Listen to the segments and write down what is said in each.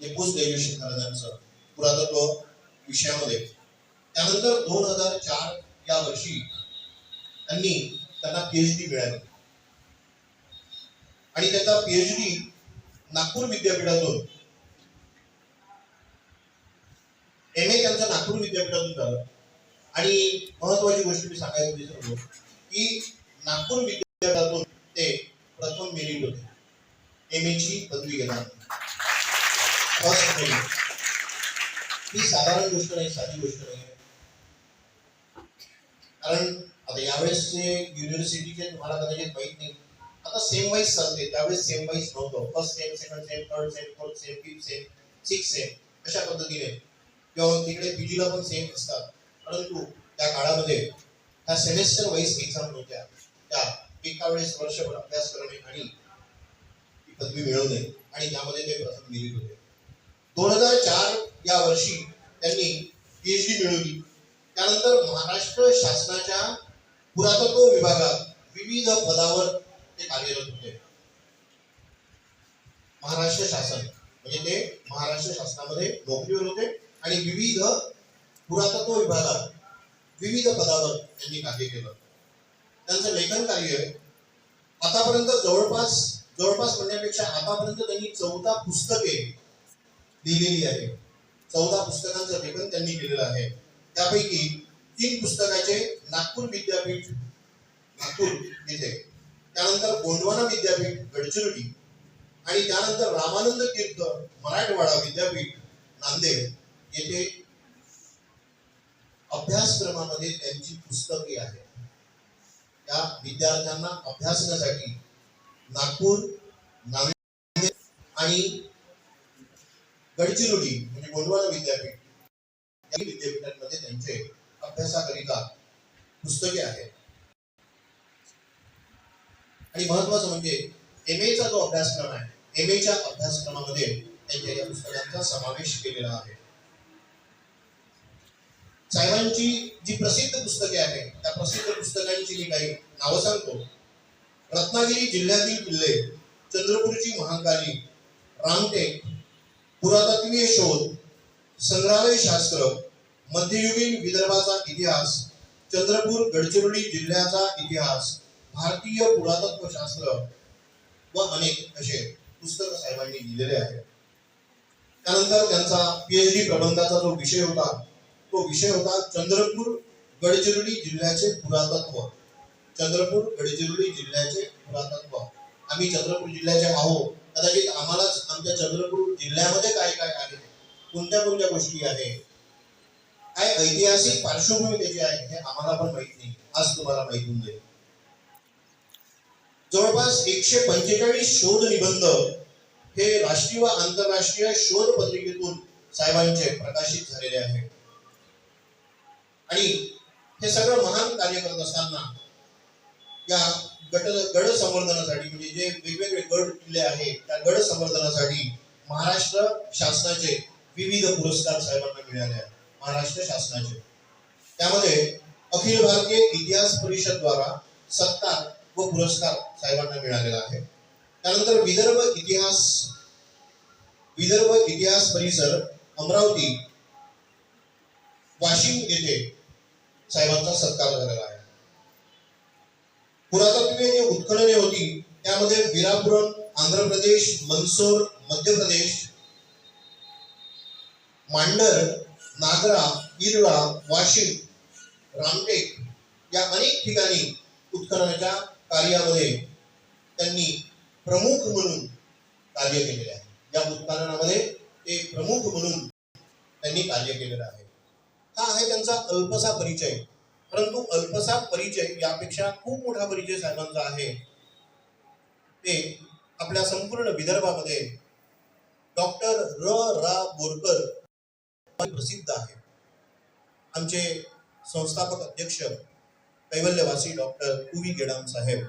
Post graduation झालं त्यांचं पुरातत्व विषयामध्ये. त्यानंतर 2004 या वर्षी त्यांना PhD मिळाली आणि त्याचा PhD नागपूर विद्यापीठातून MA त्यांचं नागपूर विद्यापीठातून झालं. आणि महत्वाची गोष्ट मी सांगायला विसरलो की नागपूर विद्यापीठातून ते प्रथम मेरिट होते MA ची पदवी घेताना. फर्स्ट मेरिट ही साधारण गोष्ट नाही, साधी गोष्ट नाही. कारण आता यावेळेसचे युनिव्हर्सिटीचे तुम्हाला कदाचित माहित नाही, आता सेम वाईज चालते. त्यावेळेस सेम वाईज नव्हतं. First sem, second same, third same, fourth same, fifth sem, six same अशा पद्धतीने, किंवा तिकडे PG ला पण सेम असतात. परंतु त्या काळामध्ये ह्या सेमेस्टर वाईज एक्झाम नव्हत्या. त्या एका वेळेस वर्षभर अभ्यास करणे आणि ती पदवी मिळवणे, आणि त्यामध्ये ते प्रथम मेरिट होते. 2004 या वर्षी त्यांनी PhD मिळवली. त्यानंतर महाराष्ट्र शासनाच्या पुरातत्व विभागात विविध पदावर ते कार्यरत होते. महाराष्ट्र शासन म्हणजे ते महाराष्ट्र शासनामध्ये नोकरीवर होते आणि विविध पुरातत्व विभागात विविध पदावर त्यांनी कार्य केलं. त्यांचं लेखन कार्य आतापर्यंत जवळपास म्हणण्यापेक्षा आतापर्यंत त्यांनी 14 पुस्तके लिहिलेली आहे. 14 पुस्तकांचं लेखन त्यांनी केलेलं आहे. त्यापैकी 3 पुस्तकाचे नागपूर विद्यापीठ नागपूर येथे, त्यानंतर गोंडवाना विद्यापीठ गडचिरोली, आणि त्यानंतर रामानंद तीर्थ मराठवाडा विद्यापीठ नांदेड येथे अभ्यासक्रमामध्ये त्यांची पुस्तके आहेत. त्या विद्यार्थ्यांना अभ्यासण्यासाठी नागपूर, नांदेड आणि गडचिरोली म्हणजे गोंडवाना विद्यापीठ या विद्यापीठांमध्ये त्यांचे अभ्यासाकरिता पुस्तके आहेत. आणि महत्वाचं म्हणजे MA चा जो अभ्यासक्रम आहे, MA च्या अभ्यासक्रमामध्ये त्यांच्या या पुस्तकांचा समावेश केलेला आहे. साहेबांची जी प्रसिद्ध पुस्तके आहेत, त्या प्रसिद्ध पुस्तकांची मी काही नावं सांगतो. रत्नागिरी जिल्ह्यातील किल्ले, चंद्रपूरची महाकाली, रामटेक, पुरातत्वीय शोध, संग्रहालय शास्त्र, मध्ययुगीन विदर्भाचा इतिहास, चंद्रपूर गडचिरोली जिल्ह्याचा इतिहास, भारतीय पुरातत्व शास्त्र व अनेक असे पुस्तक साहेबांनी लिहिलेले आहेत. त्यानंतर त्यांचा PhD प्रबंधाचा जो विषय होता, तो विषय होता चंद्रपूर गडचिरोली जिल्ह्याचे पुरातत्व. चंद्रपूर गडचिरोली जिल्ह्याचे पुरातत्व. आम्ही चंद्रपूर जिल्ह्याचे आहोत, कदाचित आम्हालाच आमच्या चंद्रपूर जिल्ह्यामध्ये काय काय आहे, कोणत्या कोणत्या गोष्टी आहे, काय ऐतिहासिक पार्श्वभूमी त्याची आहे, हे आम्हाला पण माहित नाही. आज तुम्हाला माहित होऊन जाईल. जवळपास 145 शोध निबंध हे राष्ट्रीय व आंतरराष्ट्रीय शोध पत्रिकेतून साहेबांचे प्रकाशित झालेले आहे. आणि हे सगळं महान कार्य करत असताना या गड संवर्धनासाठी, म्हणजे जे वेगवेगळे गड किल्ले आहेत त्या गड संवर्धनासाठी महाराष्ट्र शासनाचे विविध पुरस्कार साहेबांना मिळाले आहेत. महाराष्ट्र शासनाचे त्यामध्ये अखिल भारतीय इतिहास परिषद द्वारा सत्कार व पुरस्कार साहेबांना मिळालेला आहे. त्यानंतर विदर्भ इतिहास परिसर अमरावती वाशिम येथे साहेबांचा सत्कार झालेला आहे. पुरातत्वीय जी उत्खनने होती त्यामध्ये वीरापुरम आंध्र प्रदेश, मंदसौर मध्य प्रदेश, मांडर, नागरा, इरळा, वाशिम, रामटेक या अनेक ठिकाणी उत्खननाच्या कार्यामध्ये त्यांनी प्रमुख म्हणून कार्य केलेले आहे. या उत्खननामध्ये ते प्रमुख म्हणून त्यांनी कार्य केलेलं आहे. हा आहे त्यांचा अल्पसा परिचय. परंतु अल्पसा परिचय यापेक्षा खूप मोठा परिचय साहेबांचा आहे. ते आपल्या संपूर्ण विदर्भामध्ये डॉक्टर रा बोरकर प्रसिद्ध आहे. आमचे संस्थापक अध्यक्ष कैवल्यवासी डॉक्टर UV गेडाम साहेब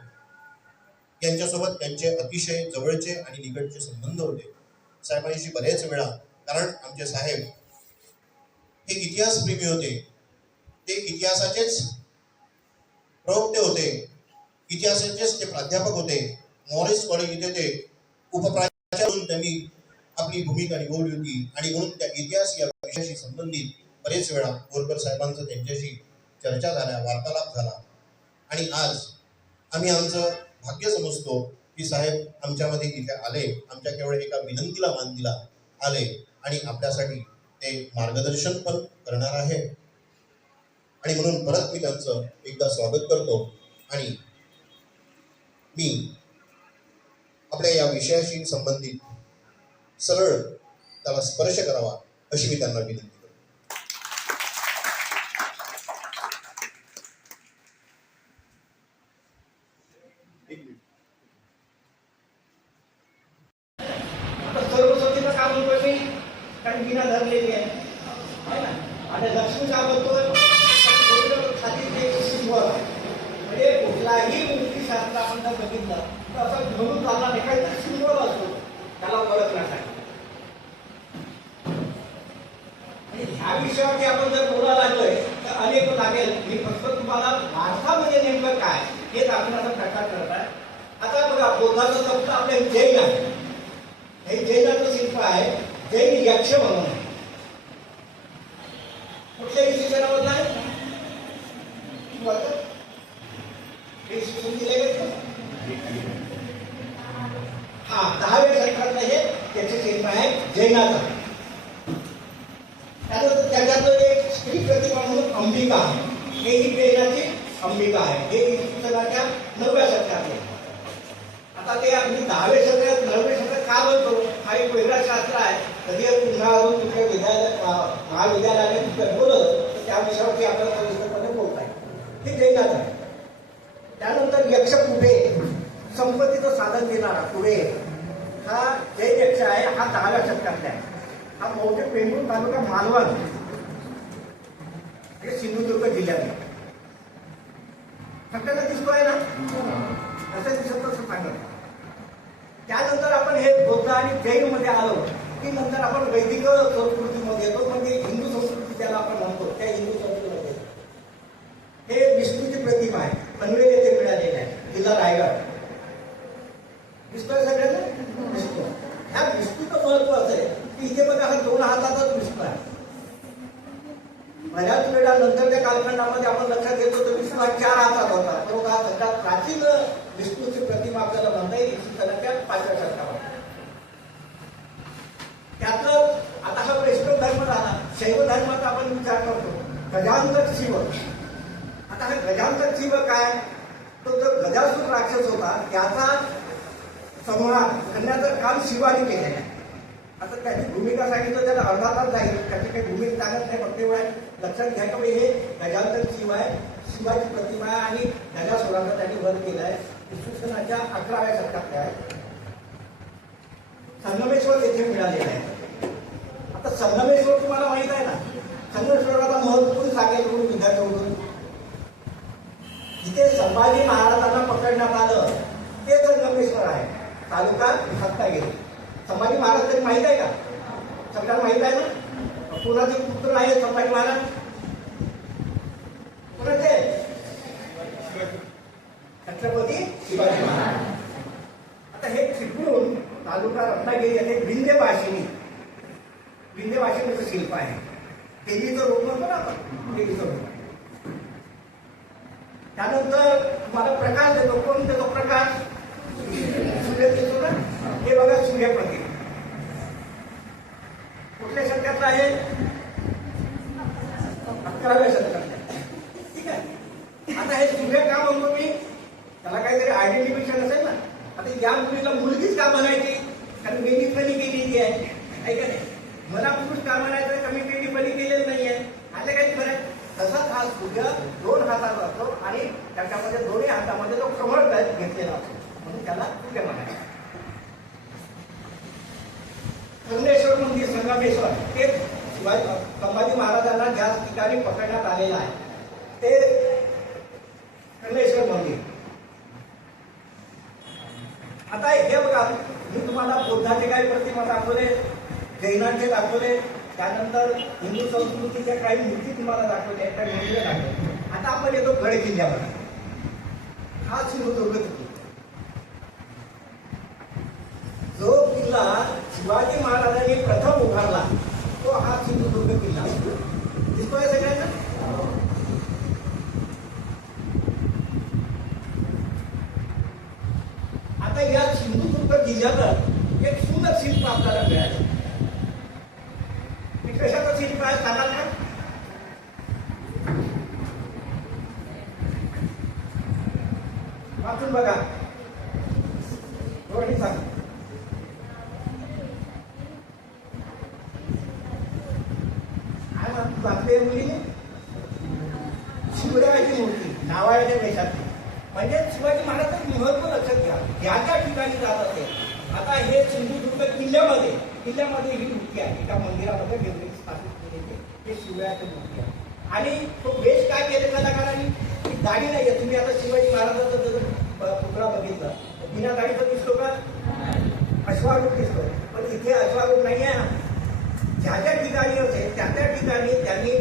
यांच्यासोबत त्यांचे अतिशय जवळचे आणि निकटचे संबंध होते. साहेबांशी बरेच वेळा, कारण आमचे साहेब हे इतिहास प्रेमी होते, ते इतिहासाचेच प्रवक्ते होते, इतिहासाचेच ते प्राध्यापक होते. मॉरिस कॉलेज इथे ते उपप्राचार्य म्हणून त्यांनी आपली भूमिका निभावली होती आणि म्हणून त्या इतिहास या विषयाशी संबंधित बरेच वेळा बोरकर साहेबांचं त्यांच्याशी चर्चा झाल्या, वार्तालाप झाला आणि आज आम्ही आमचं भाग्य समजतो की साहेब आमच्यामध्ये इथे आले, आमच्या केवळ एका विनंतीला मान दिला आले आणि आपल्यासाठी ते मार्गदर्शन पण करणार आहे आणि म्हणून परत मी त्यांचं एकदा स्वागत करतो आणि मी आपल्या या विषयाशी संबंधित सरळ त्याला स्पर्श करावा अशी मी त्यांना विनंती करतो. सरस्वतीचं काम होतं मी कारण बिना धरलेली आहे आणि लक्ष्मी का बोलतोय खाली एक सिंबल म्हणजे कुठलाही मूर्तीशास्त्र आपण जर बघितलं तर असं घेऊन चालला नाही, काहीतरी सिंबल असतो त्याला ओळखण्यासाठी. आणि ह्या विषयावरती आपण जर बोलायला लागलोय तर अनेक लागेल. मी फक्त तुम्हाला भारतामध्ये नेमकं काय हे दाखवण्याचा प्रकार करत आहे. आता बघा, बौद्धाचं शब्द आपल्या जैन आहे, हे जैनाचं शिल्प आहे, जैन यक्ष म्हणून आहे. कुठल्या विषयीच्या नावात नाही शिक्षण दिले हा 10व्या शतकातलं हे त्याचे शिल्प आहे जैनाचं. त्यानंतर त्याच्यातलं एक स्त्री प्रतिमा म्हणून अंबिका आहे, हे ही जैनाची अंबिका आहे, हे इसवी सनाच्या 9व्या शतकातले. आता ते आम्ही 10व्या शतकात 9व्या शतकात का बोलतो हा एक वेगळा शास्त्र आहे. कधी पुन्हा कुठल्या महाविद्यालयाने तिथे बोलत तर त्या विषयावरती आपल्याला सविस्तरपणे बोलता येईल. हे जैनाचं आहे. त्यानंतर यक्ष कुबे, संपत्तीचं साधन देणारा कुबे, हा जैन यक्ष आहे. हा 10व्या शतकातला आहे. हा मोठे पेंडूर तालुका मालवण हे सिंधुदुर्ग जिल्ह्यात आहे. सगळ्यांना दिसतोय ना, असं दिसत असं सांगत. त्यानंतर आपण हे बौद्ध आणि जैन मध्ये आलो की नंतर आपण वैदिक संस्कृतीमध्ये येतो, म्हणजे हिंदू संस्कृती ज्याला आपण म्हणतो त्या हिंदू संस्कृतीमध्ये हे विष्णूची प्रतिमा आहे, पनवेल येथे मिळालेली आहे, जिल्हा रायगड. दिसतोय सगळ्यांना? दिसतो. ह्या विष्णूचं महत्व असं आहे की इथे बघा, हा 2 हाताचाच विष्णू आहे. बऱ्याच वेळा नंतरच्या कालखंडामध्ये आपण लक्षात घेतो तर विष्णू हा 4 हातात होता, परंतु हा सगळ्यात प्राचीन विष्णूची प्रतिमा आपल्याला म्हणता येईल इसवी सनाच्या 5व्या शतकामध्ये. त्यातलं आता हा वैष्णव धर्म झाला. शैव धर्माचा आपण विचार करतो गजांतक शिव. आता हा गजांतक शिव काय, तो जो गजासूर राक्षस होता त्याचा संहार करण्याचं काम शिवाने केलेलं आहे. आता त्याची भूमिका सांगितलं त्याला अर्धा तास जाईल, त्याची काही भूमिका सांगत नाही, फक्त एवढं लक्षात घ्या की हे गजांतक शिव आहे, शिवाची प्रतिमा आहे आणि गजासुराचा त्यांनी वध केला आहे. इसवी सनाच्या 11व्या शतकातले आहे. संगमेश्वर येथे मिळालेला आहे. आता संगमेश्वर तुम्हाला माहित आहे ना, संगमेश्वराचा महत्व सांगेल म्हणून विद्यार्थ्यांकडून. जिथे संभाजी महाराजांना पकडण्यात आलं ते संगमेश्वर आहे, तालुका रत्नागिरी. संभाजी महाराज तरी माहित आहे का? सगळ्यांना माहित आहे ना. कोणाचे पुत्र आहे संभाजी महाराज? कोणाचे? छत्रपती शिवाजी महाराज. आता हे चिपळूण तालुका रत्नागिरी येथे विंध्यवासिनी, विंध्यवासिनीचं शिल्प आहे. देवीचं रूप म्हणतो ना आपण, देवीचं रूप. त्यानंतर तुम्हाला प्रकाश देतो. कोण देतो प्रकाश? सूर्य देतो ना. हे बघा सूर्यप्रतिमा. कुठल्या शतकातला आहे? 11व्या शतकातला. ठीक आहे. आता हे सूर्य का म्हणतो मी? त्याला काहीतरी आयडेंटिफिकेशन असेल ना. आता या मुलीला मुलगीच का म्हणायची? कारण वेणीपणी केलेली आहे का नाही? मला पुरुष का म्हणायचं? कमी वेणीपणी केलेलं नाहीये. आले काही फरक? तसाच हा सूर्य 2 हाताचा असतो आणि त्याच्यामध्ये 2ही हातामध्ये तो कमळ घेतलेला असतो, म्हणून त्याला सूर्य म्हणायचं. संगमेश्वर मंदिर, संगमेश्वर ते संभाजी महाराजांना ज्या ठिकाणी पकडण्यात आलेलं आहे ते संगमेश्वर मंदिर. आता हे बघा, मी तुम्हाला बुद्धाचे काही प्रतिमा दाखवले, जैनांचे दाखवले, त्यानंतर हिंदू संस्कृतीच्या काही मूर्ती तुम्हाला दाखवल्या, काही मंदिरं दाखवली. आता आपण येतो गड किल्ल्यावर. हा सिंधुदुर्ग किल्ला, जो किल्ला शिवाजी महाराज महाराजांनी प्रथम उभारला तो हा सिंधुदुर्ग किल्ला दिसतोय सगळ्यांना. आता या सिंधुदुर्ग जिल्ह्यात एक सुंदर शिल्प आपल्याला मिळालं. मी कशाचं शिल्प आहे सांगाल का? वाचून बघा थोडी सांग. आपल्या मुलीने शिवरायाची मूर्ती नावाच्या देशातली म्हणजे शिवाजी महाराजांचं महत्व लक्षात घ्या. ज्या त्या ठिकाणी जात असेल. आता हे सिंधुदुर्ग किल्ल्यामध्ये ही मूर्ती आहे. एका मंदिरामध्ये वेगळी स्थापित केलेली हे शिवरायाची मूर्ती आहे. आणि तो वेश काय केले कलाकारांनी की दाढी नाहीये. तुम्ही आता शिवाजी महाराजांचा जर पुतळा बघितला बिना दाढीचा दिसतो का? अश्वारूढ दिसतो. पण इथे अश्वारूढ नाही आहे. ज्या ज्या ठिकाणी असेल त्या त्या ठिकाणी त्यांनी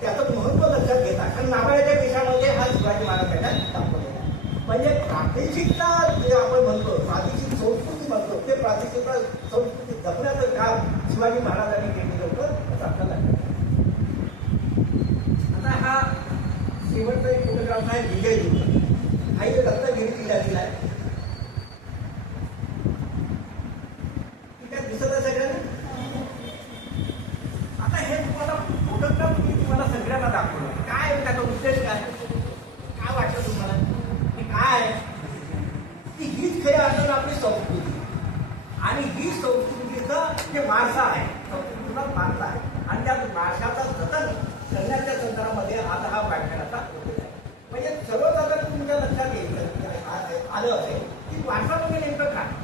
त्याचं महत्व लक्षात घेतात. कारण नावाच्या देशामध्ये हा शिवाजी महाराजांना दाखवलेला आहे. म्हणजे प्रादेशिकता जे आपण म्हणतो प्रादेशिक संस्कृती म्हणतो ते प्रादेशिक संस्कृती जपण्याचं काम शिवाजी महाराजांनी केलेलं होतं असं आपल्याला लक्षात. आता हा शेवटचा एक फोटोग्राफ आहे विजयदुर्ग. हा एक रत्नागिरी जिल्ह्यातील आहे. दिसत आहे सगळ्यांना. आता हे तुम्हाला फोटोग्राफ मी तुम्हाला सगळ्यांना दाखवलं. काय त्याचा उद्देश काय वाटलं तुम्हाला? हे काय की हीच खऱ्या अर्थानं आपली संस्कृती आणि ही संस्कृतीचा जे वारसा आहे संस्कृतीचा वारसा आहे आणि त्या वारशाचं जतन करण्याच्या संदर्भामध्ये आता हा व्याख्यानाचा उद्देश आहे. म्हणजे सर्वसाधारण तुमच्या लक्षात येईल आलं असेल की वारसा म्हणजे नेमकं काय.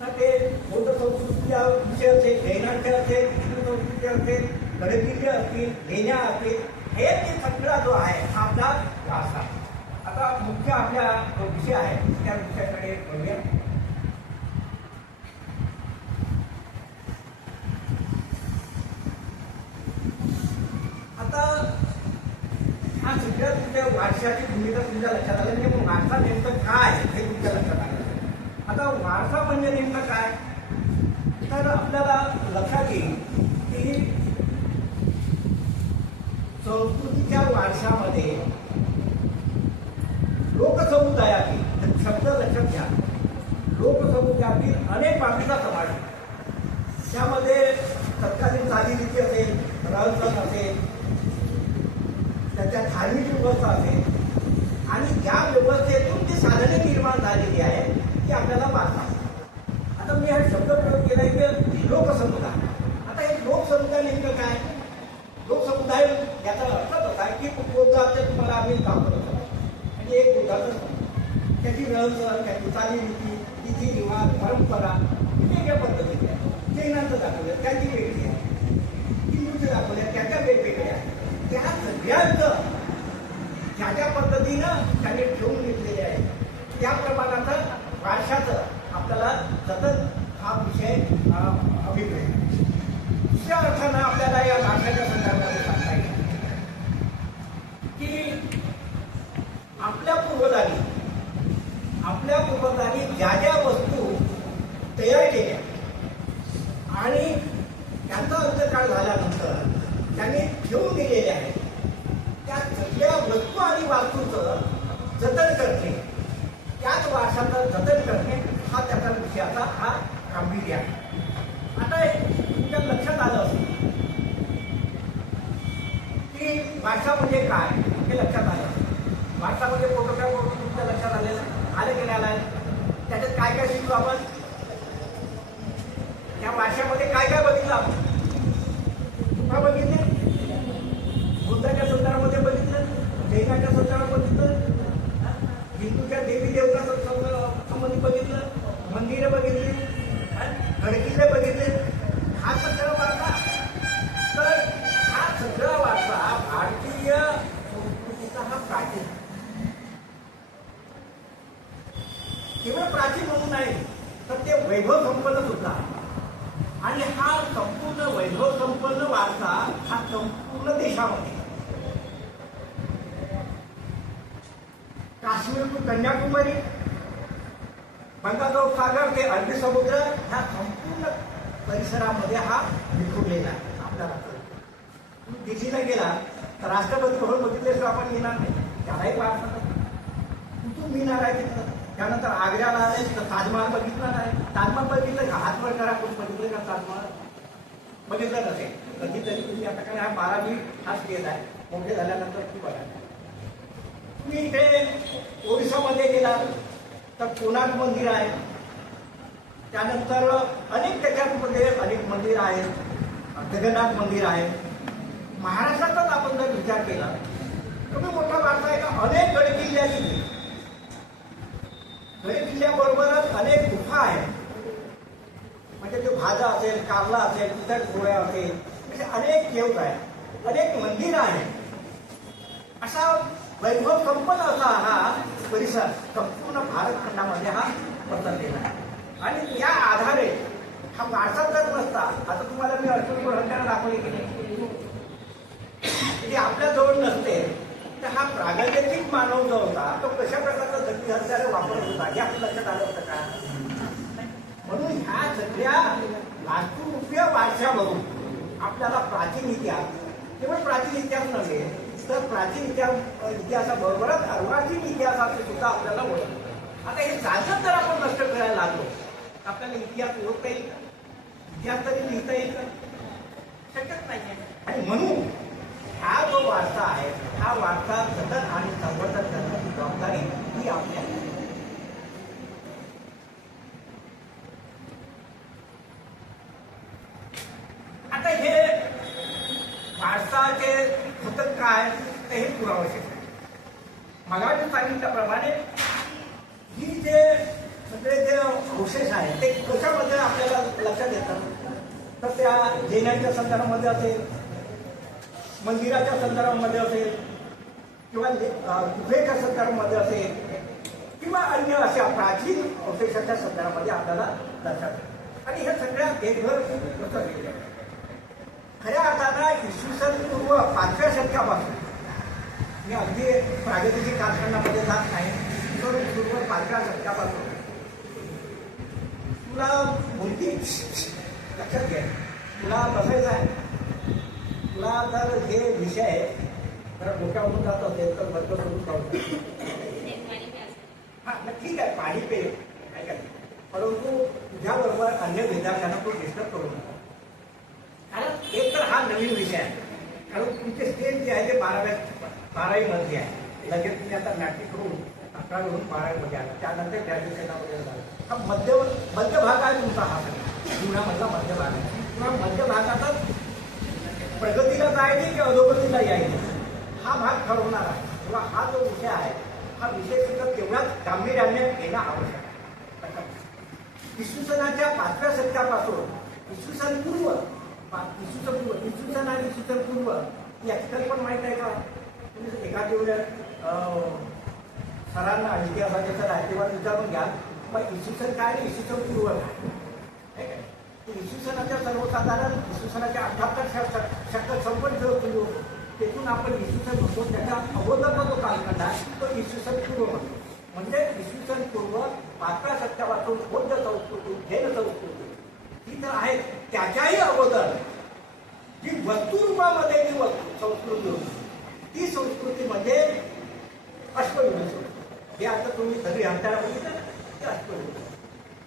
तर ते बौद्ध संस्कृतीचा विषय असेल, जैनांचे असेल, हिंदू संस्कृती असेल, गडकिल्ले असतील, लेण्या असतील, हे ते सगळा जो आहे हा आपला वारसा. आता मुख्य आपला जो विषय आहे त्या विषयाकडे बघूया. आता हा सगळ्या तुमच्या वारशाची भूमिका तुमच्या लक्षात आली. म्हणजे वारसा नेमकं काय हे तुमच्या लक्षात आलं. आता वारसा म्हणजे नेमकं काय तर आपल्याला लक्षात येईल की संस्कृतीच्या वारशामध्ये लोकसमुदायातील शब्द लक्षात घ्या. लोकसमुदायातील अनेक बाबींचा समावेश आहे. त्यामध्ये तत्कालीन चालीरीती असेल, रहनसहन असेल, त्याच्या धार्मिक व्यवस्था असेल आणि या व्यवस्थेतून जी साधने निर्माण झालेली आहे ती आपल्याला वारसा. आता मी हा शब्द प्रयोग केला की लोकसमुदाय. आता हे लोकसमुदाय नेमकं काय? लोकसमुदाय याचा अर्थ असा आहे की बुद्धाचं तुम्हाला आम्ही दाखवलं म्हणजे एक बुद्धाचं त्याची रहनसहन, त्याची चालीरीती, रीतिरिवाज, परंपरा वेगवेगळ्या पद्धतीने आहे. जैनांचं दाखवलं त्यांची वेगळी आहे, हिंदूचं दाखवलं त्याच्या वेगवेगळ्या आहे. त्या सगळ्यांचं ज्या ज्या पद्धतीनं त्यांनी ठेवून घेतलेले आहे त्या प्रमाणाचं वारशाचं आपल्याला सतत हा विषय अभिप्राय. दुसऱ्या अर्थानं आपल्याला या वारशाच्या संदर्भामध्ये सांगता येईल की आपल्या पूर्वजांनी ज्या ज्या वस्तू तयार केल्या आणि त्यांचा अंतकाळ झाल्यानंतर त्यांनी ठेवून दिलेल्या आहेत त्या सगळ्या वस्तू आणि वास्तूचं जतन करणे, त्याच वारशाचं जतन करणे हा त्याचा विषयाचा हा गांभीर्य आहे. आता तुमच्या लक्षात आलं असेल की वारसा म्हणजे काय हे लक्षात आलं. वारसा म्हणजे फोटोग्राफ वरून तुमच्या लक्षात आलं की नाही आलं. त्याच्यात काय काय शिकलो आपण, त्या वारशामध्ये काय काय बघितलं आपण. कुठं बघितले? बुद्धाच्या संदर्भामध्ये बघितलं, जैनाच्या संदर्भात बघितलं, हिंदूच्या देवी देवता संबंधी बघितलं, मंदिरं बघितली, गडकिल्ले बघितले. हा सगळा वारसा. तर हा सगळा वारसा भारतीय संस्कृतीचा हा प्राचीन, केवळ प्राचीन म्हणून नाही तर ते वैभव संपन्न सुद्धा. आणि हा संपूर्ण वैभव संपन्न वारसा हा संपूर्ण देशामध्ये काश्मीर टू कन्याकुमारी, बंगालचा उपसागर ते अरबी समुद्र ह्या संपूर्ण परिसरामध्ये हा विखुरलेला आहे. आपल्याला तुम्ही दिल्लीला गेला तर राष्ट्रपती भवन बघितल्याशिवाय आपण येणार नाही, त्यालाही पाहणार कुठून मिळणार आहे तिथं. त्यानंतर आग्र्याला आले तर ताजमहाल बघितला नाही. ताजमहाल बघितलं का? हात वर करा, कोण बघितलं का ताजमहाल? बघितलं नसेल कधीतरी तुम्ही आता काय हा 12वी हा स्टेज आहे, मोठे झाल्यानंतर ती बघा. तुम्ही इथे ओरिसामध्ये गेला तर कोणार्क मंदिर आहे, त्यानंतर अनेक त्याच्यामध्ये अनेक मंदिर आहेत, जगन्नाथ मंदिर आहे. महाराष्ट्रातच आपण जर विचार केला कमी मोठा वारसा आहे का? अनेक गडकिल्ले आहेत. गडकिल्ल्याबरोबरच अनेक गुफा आहेत, म्हणजे ते भाजा असेल, कार्ला असेल, इतर गोळ्या असेल, असे अनेक केव्ज आहेत, अनेक मंदिर आहेत. असा वैभव संपन्न असा हा परिसर संपूर्ण भारत खंडामध्ये हा पसरलेला आहे. आणि या आधारे हा वारसा जर नसता, आता तुम्हाला मी अडचण हत्यारा दाखवली की नाही, ते आपल्या जवळ नसते तर हा प्रागैतिक मानव जो होता तो कशा प्रकारचा दंडी हत्यारे वापरत होता हे आपल्या लक्षात आलं होतं का? म्हणून ह्या सगळ्या वास्तुरूपीय वारशावरून आपल्याला प्राचीन इतिहास, केवळ प्राचीन इतिहास नव्हे तर प्राचीन इतिहासाबरोबरच अर्वाचीन इतिहासाचे सुद्धा आपल्याला ओळख. आता हे जाणत जर आपण नष्ट करायला लागलो आपल्याला इतिहास ओळखता येईल का? इतिहास तरी लिहिता येईल का? शक्यच नाही. आणि म्हणून हा जो वारसा आहे हा वारसा जतन आणि संवर्धन करण्याची जबाबदारी ही आपली आहे. आता हे वारसाचे घटक काय तर हे पुरावश्यक आहे. मला सांगितल्याप्रमाणे ही जे म्हणजे जे अवशेष आहे ते कशामध्ये आपल्याला लक्षात येतात तर त्या लेण्यांच्या संदर्भामध्ये असेल, मंदिराच्या संदर्भामध्ये असेल, किंवा गुफेच्या संदर्भामध्ये असेल, किंवा अन्य अशा प्राचीन अवशेषाच्या संदर्भामध्ये आपल्याला लक्षात येतं. आणि हे सगळ्या देखभर पसरलेले आहे. खऱ्या अर्थानं इसवी सन पूर्व 5व्या शतकापासून, मी अगदी प्रागैतिक कालखंडामध्ये जात नाही, तर पूर्व 5व्या शतकापासून तुला मूर्ती लक्षात घ्या. तुला बसायचं आहे, तुला जर हे विषय जर डोक्यावरून जात असेल तर बद्दल सोडून जाऊ. हा ठीक आहे, पाणी पे काय काय, परंतु तुझ्याबरोबर अन्य विद्यार्थ्यांना तो डिस्टर्ब करू नका. कारण एक तर हा नवीन विषय आहे, कारण तुमचे स्टेज जे आहे ते 12वी आहे. लगेच तुम्ही आता नाटक करून 11वी 12वी आला, त्यानंतर ग्रॅज्युएशनला वगैरे झालं. हा मध्य भाग आहे तुमचा, हा जीवनामधला मध्य भाग आहे. किंवा मध्य भागातच प्रगतीला जायचे की अधोगतीला यायचे हा भाग ठरवणार आहे. किंवा हा जो विषय आहे हा विषय सुद्धा तेवढाच गांभीर्याने घेणं आवश्यक आहे. इसवी सनाच्या 5व्या शतकापासून इसवी सन पूर्व इसवी सन आणि इसवी सन पूर्व याची पण माहीत आहे का? तुम्ही एखादी वेळेस सरांना इतिहासाचे सर आहे तेव्हा विचारून घ्या मग इसवी सन काय आणि इसवी सन पूर्व काय. इसवी सनाच्या सर्वसाधारण इसवी सनाच्या 78 शतक संपन्न सुरू होतो. तेथून आपण इसवी सन म्हणतो, त्याच्या अगोदरचा जो कालखंड आहे तो इसवी सन पूर्व म्हणतो. म्हणजे इसवी सन पूर्व 5व्या शतकापासून बौद्ध संस्कृती, जैन संस्कृती ही तर आहे, त्याच्याही अगोदर जी वस्तुरूपामध्ये जी संस्कृती होती ती संस्कृती म्हणजे अश्वयुगी संस्कृती. हे आता तुम्ही सगळी हत्यारा बघितलं ते अश्वयुगी.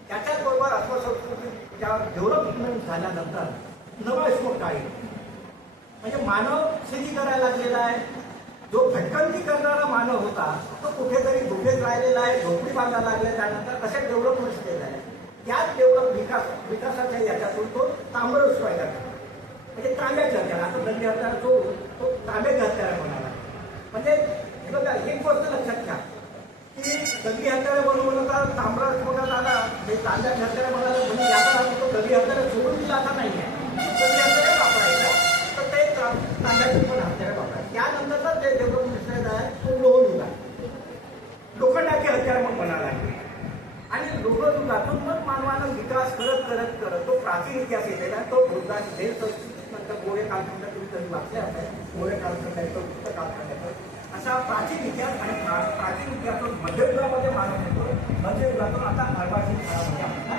त्याच्याचबरोबर अश्वसंस्कृती ज्या डेव्हलपमेंट झाल्यानंतर नवअश्वकाळी म्हणजे मानव शेती करायला लागलेला आहे. जो भटकंती करणारा मानव होता तो कुठेतरी गुफेत राहिलेला आहे, झोपडी बांधायला लागले. त्यानंतर अशा डेव्हलपमेंट केलेल्या आहे. त्याच विकासाच्या याच्यातून तो ताम्रशिवाय करतो, म्हणजे तांब्याचे हत्यार. आता दंडी हत्यार तो तांब्याचे हत्यार म्हणाला. म्हणजे हे बघा एक गोष्ट लक्षात घ्या की दंडी हत्यारे बनवून होता तांबडा मोठा आला हे तांब्याचे हत्यारे म्हणाला. म्हणजे याचा अर्थ तो दंडी हत्यारे सोडून दिला असा नाही आहे. दंडी हत्यारे वापरायचं तर ते तांब्याचे पण हत्यारे वापरायचे. त्यानंतरचा जे डेव्हलपमेंट आहे तो लोहयुग आहे. लोखंडाचे हत्यार मग बनायला लागले आणि लोहयुगातून मग मानवानं विकास करत करत करत तो प्राचीन इतिहास येतेला तो बुद्धा जैन संस्कृती नंतर गोळे कालखंड तुम्ही कधी वाचले असेल. गोळे कालखंड येतो, गुप्त कालखंड येतो. असा प्राचीन इतिहास आणि प्राचीन इतिहासातून मध्ययुगामध्ये मानव येतो, मध्ययुगातून आता अर्वाचीन काळामध्ये आपल्याला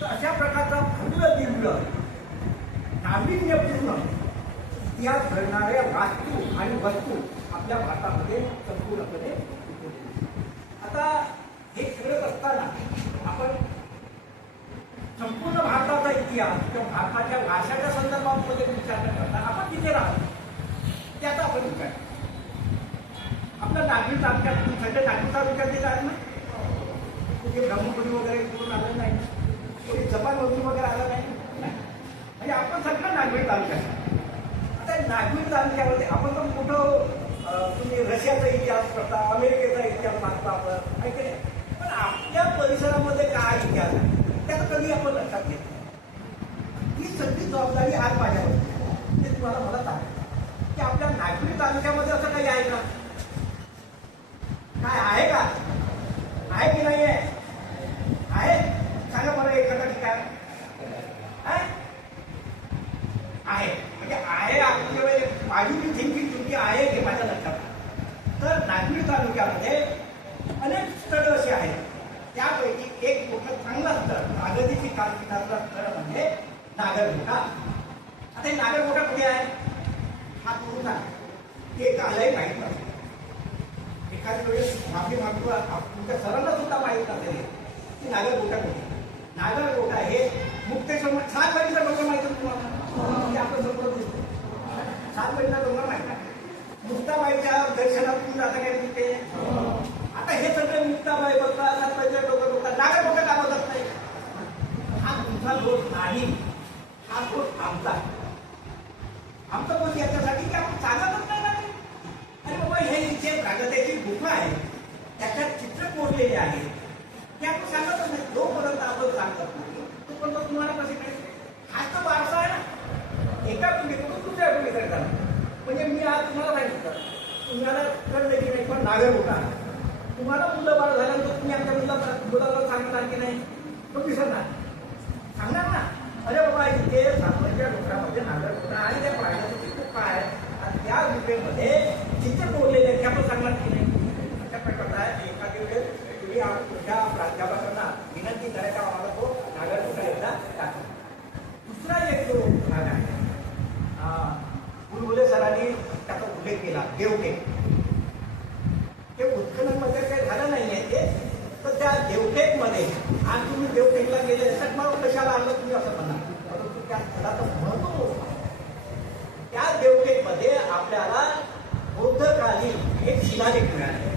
तर अशा प्रकारचा भव्य दिव्य नाविन्यपूर्ण इतिहास घडणाऱ्या वास्तू आणि वस्तू आपल्या भारतामध्ये संपूर्णपणे उपलब्ध. आता हे करत असताना आपण संपूर्ण भारताचा इतिहास किंवा भारताच्या भाषाच्या संदर्भामध्ये विचार न करता आपण तिथे राहतो त्याचा आपण विचार करतो. आपला नागरिक आमच्या सगळे नागरिकचा विचार केला आहे ना, कुठे ब्रह्मपुरी वगैरे कुठून आलं नाही, कोणी जपानमधून वगैरे आलं नाही, म्हणजे आपण सगळं नागरिक तालुक्यात. आता नागरिक तालुक्यामध्ये आपण तर मोठं तुम्ही रशियाचा इतिहास करता, अमेरिकेचा इतिहास मागता आपण ऐकले, पण आपल्या परिसरामध्ये काय इतिहास आहे त्याचं कधी आपण लक्षात घेत नाही. ही सगळी जबाबदारी आज माझ्यावर ते तुम्हाला मला सांगायचं की आपल्या नागरिक तालुक्यामध्ये असं काही आहे का, काय आहे का, आहे की नाही आहे सांगा मला एखादा ठिकाण आहे म्हणजे आहे. आपल्याकडे माझी जी थिंकिंग तुमची आहे हे माझ्या लक्षात आहे. तर नागपूर तालुक्यामध्ये अनेक स्थळं अशी आहेत, त्यापैकी एक मोठं चांगलं स्थळ प्रगतीची कालखंडातलं स्थळ म्हणजे नागरगोटा. आता हे नागरगोटा कुठे आहे हा पूर्ण आहे, ते कालही माहीत नसतं. एखाद्या वेळेस माफी मागतो तुमच्या सरांना सुद्धा माहीत नसेल की नागरगोटा कुठे. नागरगोटा हे मुक्तेश्वर 7 महिन्याचा डोंगर माहिती तुम्हाला, म्हणजे आपण समोर दिसतो 7 महिन्याचा डोंगर माहिती आहे. मुक्ताबाईच्या दर्शनातून जाता काय तिथे. आता हे सगळे मुक्ताबाई बघता 7 महिन्याचा डोंगर बघतात, नागरगोटा का बघत नाही. हा तुमचा दोष नाही, हा दोष आमचा. आमचा दोष याच्यासाठी की आपण सांगतच नाही ना. आणि बाबा हे जे प्रागत्याची गुफा आहे त्याच्यात चित्र कोरलेले आहे ते आपण सांगतच नाही. जोपर्यंत आपण सांगत नाही तोपर्यंत तुम्हाला कसे कळेल. हाच तर वारसा आहे ना, एका पिढीकडून दुसऱ्या पिढीकडे जाणार. म्हणजे मी आज तुम्हाला सांगितलं तुम्हाला कळलं की नाही, पण नागरगोटा तुम्हाला मुलं बाळ झाल्यानंतर तुम्ही आमच्या मुलाला सांगणार की नाही, तो विसरणार सांगणार ना. अरे बाबा इथे सातवडच्या डोंगरामध्ये नागरगोटा आणि त्या प्राण्याची गुफा आहे आणि त्या गुफेमध्ये चित्र कोरलेले ते आपण सांगणार की नाही. अशा प्रकारचा एखादी वेळेस तुम्ही तुमच्या प्राध्यापकांना विनंती करायचा आम्हाला तो नागरगोटा एकदा टाका. दुसरा एक जो भाग आहे गुरुबुले सरांनी त्याचा उल्लेख केला देवटेक. ते उत्खननमध्ये काही झालं नाही आहे ते, तर त्या देवटेकमध्ये आज तुम्ही देवटेकला गेले तर मग कशाला आणलं तुम्ही असं म्हणा, परंतु त्या स्थळाचं महत्व त्या देवटेकमध्ये आपल्याला बौद्धकालीन एक शिलालेख मिळाला.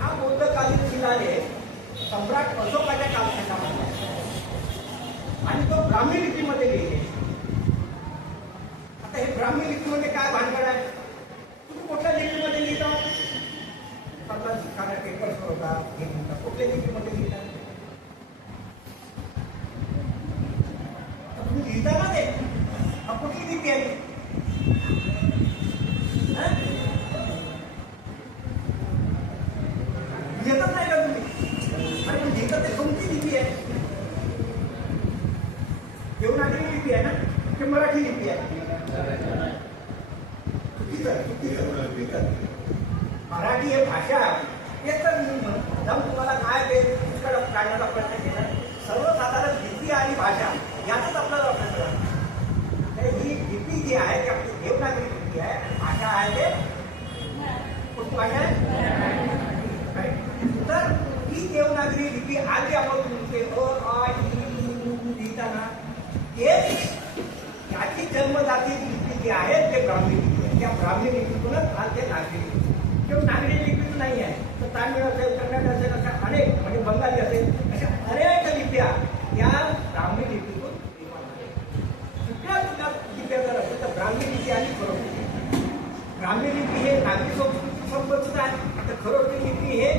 हा बौद्धकालीन शिलालेख सम्राट अशोकाच्या कालखंडामध्ये आणि तो ब्राह्मी लिपीमध्ये लिहिले. आता हे ब्राह्मी लिपीमध्ये काय भानगड आहे, तुम्ही कुठल्या लिपीमध्ये लिहिता. समजा एखाद्या पेपर्सवर होता हे म्हणता कुठल्या लिपीमध्ये लिहिता, तुम्ही लिहिता ना ते कुठली लिपी आहे. लिहितच नाही का तुम्ही, आणि लिहिता ते कोणती लिपी आहे. देवनागरी लिपी आहे ना की मराठी लिपी आहे. मराठी हे भाषा हे तर जाऊन तुम्हाला काय ते पुष्कळ काढण्याचा प्रयत्न केला. सर्वसाधारण लिपी आणि भाषा याचाच आपल्याला अभ्यास करा. ही लिपी जी आहे ती आपली देवनागरी लिपी आहे आणि भाषा आहे ते कोणती भाषा आहे. तर ही देवनागरी लिपी आधी आपण तुमचे लिहिताना याची जन्मदाती लिपी जी आहे ते ब्राह्मी लिपी आहे. त्या ब्राह्मी लिपीतूनच आज ते नागरी लिपी किंवा नागरी लिपीच नाही आहे तर तामिळ असेल, कन्नड असेल, अशा अनेक म्हणजे बंगाली असेल अशा अनेक लिप्या या ब्राह्मी लिपीतून सगळ्या लिप्या जर असेल तर ब्राह्मी लिपी आणि खरोखरी ब्राह्मी लिपी हे नागरी संबंधित आहे, तर खरोखरी लिपी हे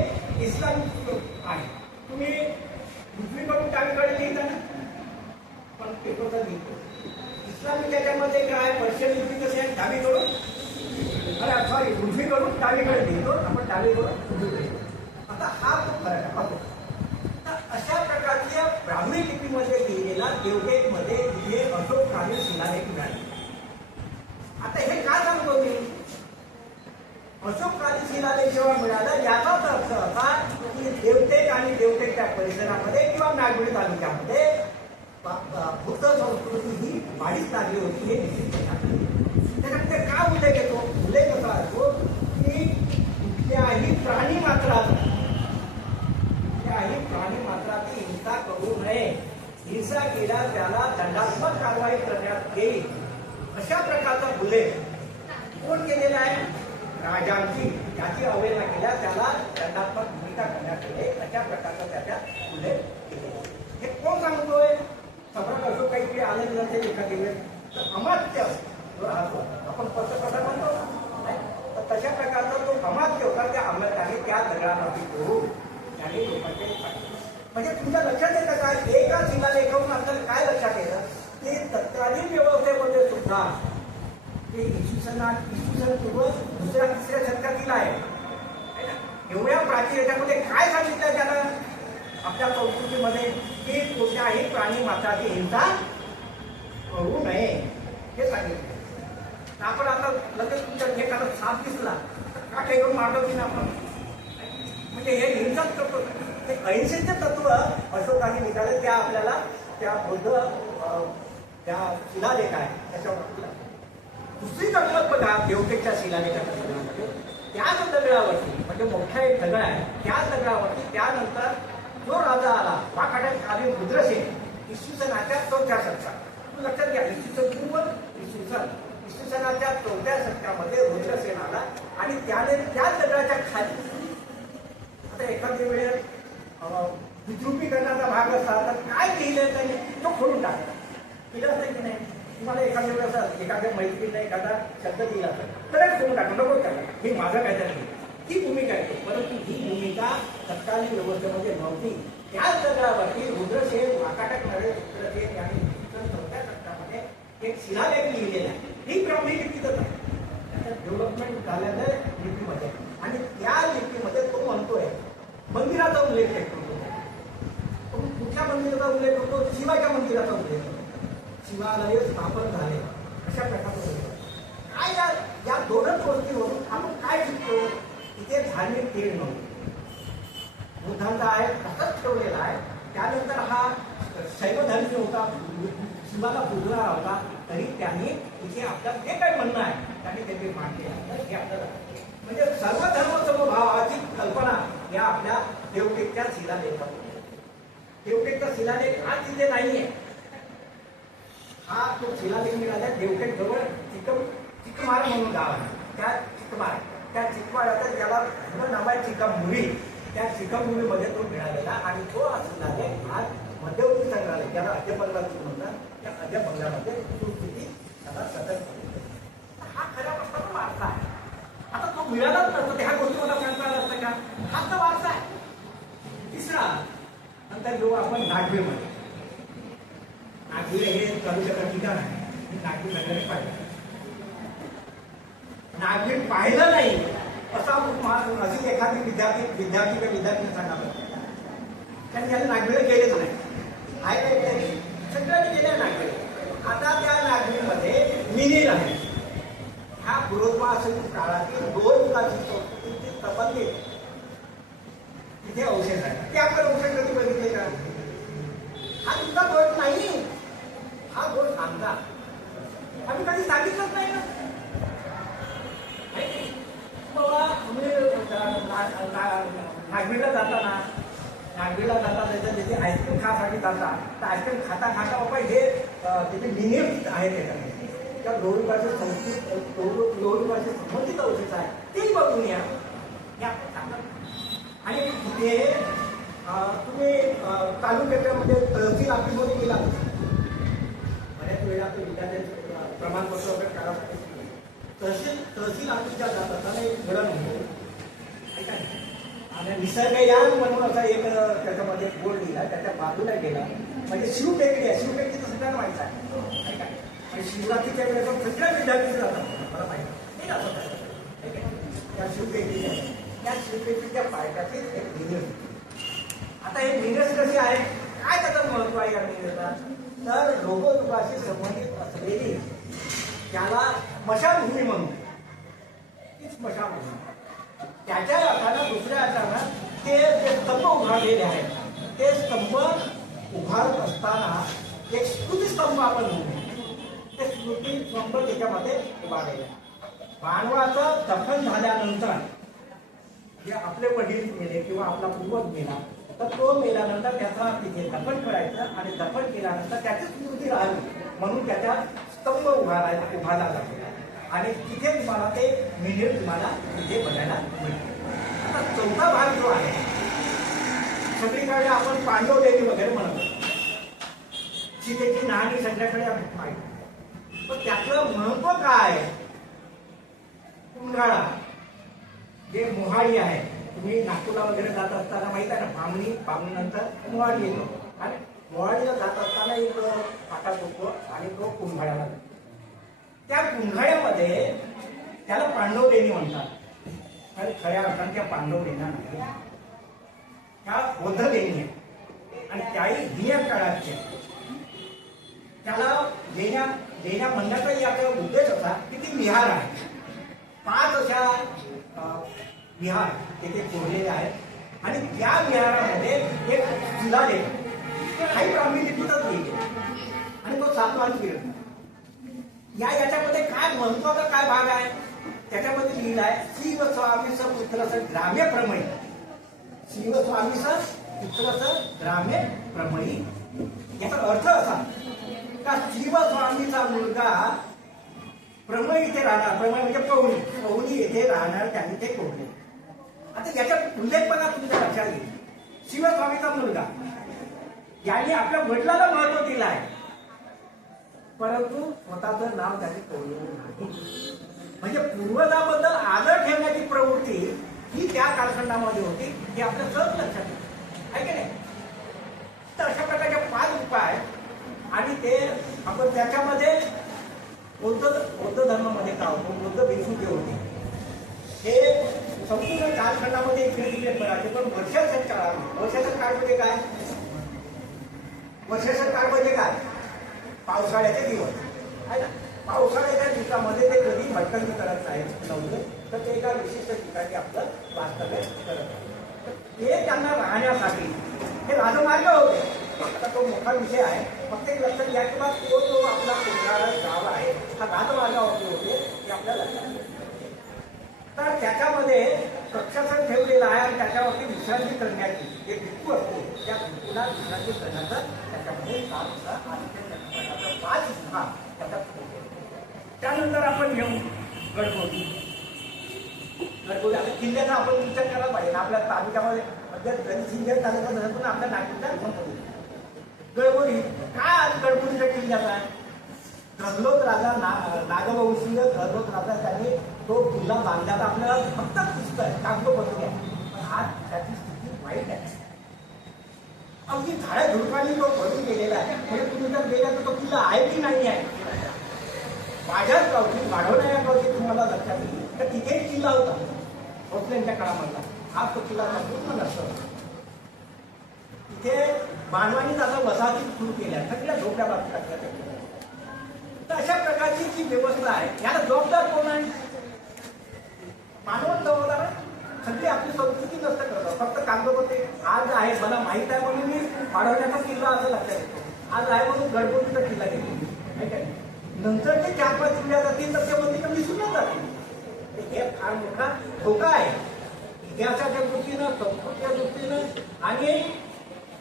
इस्लामिक आहे. तुम्ही उजवीकडून डावीकडे लिहिता ना, पण पेपरचा लिहितो. इस्लामिक याच्यामध्ये काय पर्शियन लिपी कशी आहे डावीकडून, अरे सॉरी उजवीकडून डावीकडे लिहितो आपण, डावीकडून उजवीकडे. आता हा खूप फरक आहे. तर अशा प्रकारच्या ब्राह्मी लिपीमध्ये लिहिलेला देवटेकमध्ये हे अशोककालीन शिलालेख मिळाले. आता हे काय सांगतो मी अशोककालीन शिलालेख जेव्हा मिळाला याचाच अर्थ असा की देवटेक आणि देवटेकच्या परिसरामध्ये किंवा नागपूर तालुक्यामध्ये बुद्ध संस्कृती ही वाढीस लागली होती हे निश्चित त्याच्यामध्ये का उल्लेख येतो? उल्लेख असा असतो की कुठल्याही प्राणी मात्राची हिंसा करू नये, हिंसा केल्यास त्याला दंडात्मक कारवाई करण्यात येईल अशा प्रकारचा उल्लेख कोण केलेला आहे? राजांची. त्याची अवहेलना केल्यास त्याला दंडात्मक भूमिका करण्यात येईल अशा प्रकारचा त्याच्यात उल्लेख केलेला. हे कोण सांगतोय? सम्राट अशोक काही इकडे आनंद नंतर लेखा केले तर अमात्य आपण पत्रकार म्हणतो तर तशा प्रकारचा तो अमात्य होता. त्या अमात्याने त्या दगडावरती करून त्याने लोकांचे म्हणजे तुमच्या लक्षात येतं का? एका शिलालेखावरून आपल्याला काय लक्षात येतं की तत्कालीन व्यवस्थेमध्ये सुद्धा ते इसवी सन पूर्व दुसऱ्या तिसऱ्या शतकातील आहे. एवढ्या प्राचीन याच्यामध्ये काय सांगितलं त्याला आपल्या संस्कृतीमध्ये की कुठल्याही प्राणी मात्राची हिंसा करू नये हे सांगितलं. आपण आता लगेच तुमच्या एखादा साप दिसला का ठेवून मारतो की ना आपण म्हणजे हे हिंसाच करतो. ते अहिंसेचे तत्व अशोकाने निघाले त्या आपल्याला त्या बुद्ध त्या शिलालेख आहे त्याच्यावर. दुसरी गंमत बघा देवटेकच्या शिलालेखाच्या दगडामध्ये त्याच दगडावरती म्हणजे मोठा एक दगड आहे त्याच दगडावरती त्यानंतर जो राजा आला वाकाटकालीन रुद्रसेन इसवी सनाच्या 4थ्या शतकात लक्षात घ्या. इसवी सन पूर्व इसवी सनाच्या 4थ्या शतकामध्ये रुद्रसेन आला आणि त्याने त्याच दगडाच्या खाली आता एखाद्या वेळेस विद्रुपीकरणाचा भाग असता तर काय लिहिलं त्यांनी तो खोडून टाकला. केलं असतं की नाही? तुम्हाला एखाद्या वेळेस एखाद्या मैत्रीला एखादा शब्द दिला तर खोडून टाकलं नको त्याला हे माझं काहीतरी ही भूमिका आहे. परंतु ही भूमिका तत्कालीन व्यवस्थेमध्ये नव्हती. त्याच दगडावरती रुद्रसेन वाकाटक नव्हे रुद्रसेन यांनी 4थ्या शतकामध्ये एक शिलालेख लिहिलेला आहे. ही ब्राह्मी लिपीतच आहे त्याच्यात डेव्हलपमेंट झाल्याच्या लिपीमध्ये आणि त्या लिपीमध्ये तो म्हणतोय मंदिराचा उल्लेख करतो. कुठल्या मंदिराचा उल्लेख करतो? शिवाच्या मंदिराचा उल्लेख करतो. शिवालय स्थापन झाले अशा प्रकारचा काय या दोनच गोष्टीवरून आपण काय शिकतो? इथे धार्मिक तेढ नव्हती. बुद्धांचा आहे तसंच ठेवलेला आहे. त्यानंतर हा शैवधर्मी होता शिवाला पूजणारा होता तरी त्यांनी इथे आपलं जे काही म्हणणं आहे त्यांनी ते मांडले आहे. हे आपल्याला म्हणजे सर्व धर्म समभावाची कल्पना या आपल्या देवटेकच्या शिलालेखात. देवटेकचा शिलालेख आज तिथे नाहीये. हा तो शिलालेख मिळाला देवटेक जवळ चिकमार म्हणून गाव आहे. त्या चिकमार त्या चिकमाराचं ज्याला नाव आहे चिकामुरी त्या चिकामुरीमध्ये तो मिळालेला आणि तो शिलालेख आज मध्यवर्ती संग्रहालय ज्याला अजय बंगला म्हणतात त्या अजय बंगल्यामध्ये सुस्थिती त्याला सतत हा खऱ्या प्रकारचा वारसा आहे. आता तो मिळालाच नसतो ह्या गोष्टी मला सांगता आलं असतं का? हा तर वारसा आहे. तिसरा नंतर जेव्हा आपण नागवेमध्ये नागवे हे तालुक्याचं ठिकाण आहे. नागवे सगळ्यांनी पाहिलं. नागवे पाहिलं नाही असा अशी एखादी विद्यार्थी सांगावं त्यांनी याला नागवेला गेलेच नाही आहे सगळ्यांनी गेले नागवे. आता त्या नागवेमध्ये मिनीर आहे. ह्या पूर्वपासून काळातील 2 युगाची संस्कृतीची संबंधित तिथे अवशेष आहे. ते आपण अवशेष कधी बघितले का? हा तुमचा दोष नाही. हा दोष सांगा आम्ही कधी सांगितलंच नाही ना. बाबा तुम्ही नागवीला जाता तिथे आईस्क्रीम खासाठी जाता तर आईस्क्रीम खाता बाबा हे तिथे मिनिट आहे त्याच्यामध्ये त्या लोहरीपाशी संबंधित अवशेष आहे ते बघून या. आणि तिथे तुम्ही तालुक्यामध्ये तहसील ऑफिसमध्ये गेला बऱ्याच वेळा ते विद्यार्थ्यांचे प्रमाणपत्र वगैरे काढासाठी तहसील ऑफिसच्या जाताना एक गड म्हणतो आणि निसर्गयान म्हणून असा एक त्याच्यामध्ये बोर्ड लिहिला त्याच्या बाजूला गेला म्हणजे शिवटेकडी आहे. शिवटेकडी तर सगळ्यांना माहित आहे काय आणि शिवरात्रीच्या वेळेस सगळ्या विद्यार्थी जातात मला माहिती नाही त्या शिवटेकडी त्या शिवटेकडीच्या पायथ्यातील एक मिनस. आता हे मिनस कशी आहे काय त्याचं महत्व आहे या मिनसला? तर लोकयुगाशी संबंधित असलेली त्याला मशालभूमी म्हणून ती स्मशानभूमी. त्याच्या अर्थानं दुसऱ्या अर्थानं ते जे स्तंभ उभारलेले आहेत ते स्तंभ उभारत असताना एक स्मृतिस्तंभ आपण म्हणू, ते स्मृतिस्तंभ त्याच्यामध्ये उभारलेले आहे. मानवाचं दफन झाल्यानंतर जे आपले वडील मेले किंवा आपला पूर्वज मेला तर तो मेल्यानंतर त्याचा तिथे दफन करायचं आणि दफन केल्यानंतर त्याची स्मृती राहावी म्हणून त्याच्या स्तंभ उभारला जातो आणि तिथे तुम्हाला ते मिनिट तुम्हाला तिथे बघायला मिळते. आता चौथा भाग जो आहे सगळीकडे आपण पांडव लेणी वगैरे म्हणतो, सीतेची नाणी सगळ्याकडे माहिती, पण त्याचं महत्व काय? कुंडाळा जे मोहाडी आहे, तुम्ही नागपूरला वगैरे जात असताना माहित आहे ना, पामणी नंतर मोहाडी येतो आणि मोहाडीला जात असताना एक फाटा होतो आणि तो कुंभाळ्याला जातो. त्या कुंभाळ्यामध्ये त्याला पांडव लेणी म्हणतात आणि खऱ्या अर्थाने त्या पांडव लेण्या नाही, त्या बौद्ध लेणी आहे आणि त्याही जुन्या काळाचे. त्याला लेण्या म्हणण्याचा याचा उद्देश असा की ती विहार आहे. 5 अशा विहार तेथे कोरलेले आहेत आणि त्या विहारामध्ये एक शिलालेख काही ब्राह्मी लिपीतच लिहिले आणि तो 7वान पीठ. याच्यामध्ये काय महत्वाचा काय भाग आहे त्याच्यामध्ये लिहिलं आहे, शिव स्वामीस पुत्रस ग्राम्य प्रमयी. शिव स्वामीस पुत्रस ग्राम्य प्रमयी याचा अर्थ असा का शिव स्वामीचा मुलगा प्रमय इथे राहणार, प्रमय म्हणजे पवनी येथे राहणार त्यांनी ते कोरले. आता याच्यात उल्लेखपणा तुमच्या लक्षात येईल, शिवस्वामीचा मुलगा याने आपल्या वडिलाला महत्व दिलं आहे परंतु स्वतःचं नाव त्याने कोरलेलं नाही. म्हणजे पूर्वजाबद्दल आदर ठेवण्याची प्रवृत्ती ही त्या कालखंडामध्ये होती, हे आपल्या सहज लक्षात येईल आहे की नाही. तर अशा प्रकारचे 5 उपाय आणि ते आपण त्याच्यामध्ये बौद्ध धर्मामध्ये काय होतो, बौद्ध भिक्षू जे होते हे संपूर्ण कालखंडामध्ये इकडे तिकडे करायचे, पण वर्षाच्या काळ म्हणजे काय, वर्षाचा काळ म्हणजे काय, पावसाळ्याचे दिवस आहे ना. पावसाळ्याच्या दिवसामध्ये ते कधी भटकंती करत नाहीत नव्हते, तर ते एका विशिष्ट ठिकाणी आपलं वास्तव्य करत आहे. ते त्यांना राहण्यासाठी हे राजमार्ग होते. आता तो मोठा विषय आहे, फक्त एक लक्षात घ्या किंवा तो जो आपला कुंडाळा गाव आहे हा राजमार्गावरती होते हे आपल्या लक्षात येते. तर त्याच्यामध्ये कक्षासन ठेवलेला आहे आणि त्याच्यावरती विश्रांती करण्याची एक भिक्खू असते, त्या भिक्खूला विश्रांती करण्याचं त्याच्यामध्ये काम होतं आणि त्याच्या 5 भाग त्याच्यात. त्यानंतर आपण घेऊ गडबोडी. आता किल्ल्याचा आपण विचार करायला पाहिजे. आपल्या तालुक्यामध्ये म्हणजे जरी सिंगर तालुका झाला पण आपल्या नागपूरच्या गडबोडी काय आज गडबोडीच्या किल्ल्याचा आहे. धर्लोक राजा नागवंशीय धर्लोक राजा त्यांनी तो किल्ला बांधल्याचा आपल्याला फक्त दिसतंय, कागदोपत्री आहे, पण आज त्याची स्थिती वाईट आहे. अगदी झाड्या झुडपांनी तो भरून गेलेला आहे. म्हणजे तुम्ही जर गेला तर तो किल्ला आहे की नाही आहे. माझ्याच गावची वाढवण्या या गावची तुम्हाला लक्षात येईल तर तिथे एक किल्ला होता भोसलेंच्या काळामधला. हा तो किल्ला पूर्ण नष्ट होता. तिथे मानवानी आता वसाहती सुरू केल्या, सगळ्या झोपड्या बाजू टाकल्या. तर अशा प्रकारची जी व्यवस्था आहे याला जबाबदार कोण आहे, मानवच जबाबदार आहे. सगळी आपली संस्कृती नष्ट करतात, फक्त कागदोपत्री आज आहे मला माहित आहे म्हणून मी वाढवण्याचा किल्ला असं लक्षात येतो. आज आहे म्हणून गडबडीचा किल्ला घेतो. नंतर ते 4-5 पिढ्या जातील तर ते मंदिर विसरूनच जातील. हे फार मोठा धोका आहे इतिहासाच्या दृष्टीनं, संस्कृतीच्या दृष्टीनं आणि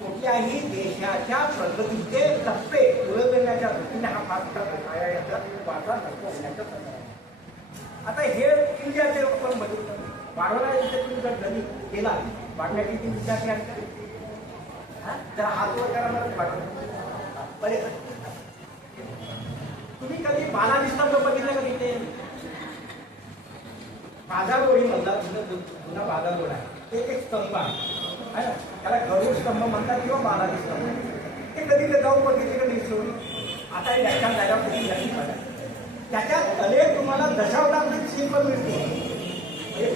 कुठल्याही देशाच्या प्रगतीचे टप्पे उलगडण्याच्या दृष्टीने हा फार मोठा धोका आहे. याचा वाटा नको होण्याचं प्रकार आहे. आता हे किल्ल्याचे आपण बघितलं, वाढवणा इथे तुम्ही जर घरी गेला वाढण्याची ती विचारणी आहे जरा हात वर करा मला बरे. तुम्ही कधी बालाजीस्तंभ बघितलं का तिथे? बाजारगोडी मधला जुना बाजारगोड आहे, ते एक स्तंभ आहे ना, त्याला गरुड स्तंभ म्हणतात किंवा बालाजी स्तंभ. ते कधी जाऊन बघितले का दिसली. आता हे व्याख्यान झाल्यावर तुम्ही नक्की बघा. त्याच्यात अनेक तुम्हाला दशावतारांची शिल्प मिळते.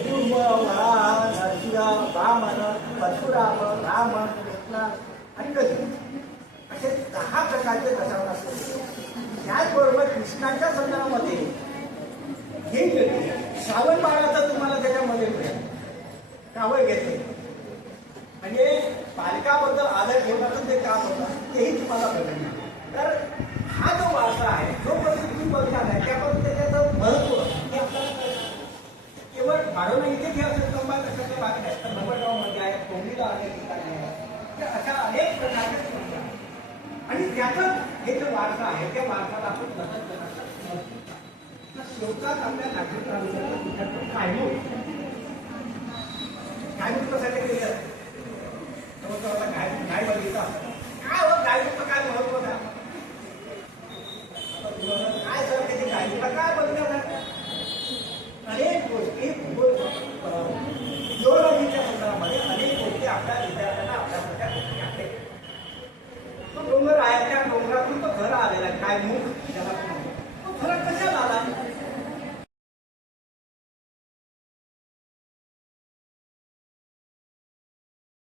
कूर्म, वराह, नरसिंह, वामन, परशुराम, राम, कृष्ण आणि कधी असे 10 प्रकारचे दशावतार असतात. त्याचबरोबर कृष्णाच्या संदर्भामध्ये हे श्रावण बाळाचं तुम्हाला त्याच्यामध्ये मिळेल नावं घेतले म्हणजे पालकाबद्दल आदर ठेवण्याचं जे काम होतं तेही तुम्हाला बघणार. तर हा जो वारसा आहे जोपर्यंत तुम्ही बघणार आहे त्यापर्यंत त्याचं महत्व हे आपल्याला कळतं. केवळ भाडवणं इथेच हे असं कंबाल कशाचं भाग नाही तर भगवगावमध्ये आहे कोंबडीला अनेक ठिकाणी आहे तर अशा अनेक प्रकारचे समजा आणि त्याचं हे जो वारसा आहे त्या वारसाला आपण जतन करण्याचा शेवटात आपल्या नागरिक तालुक्यात कायम कशासाठी केलं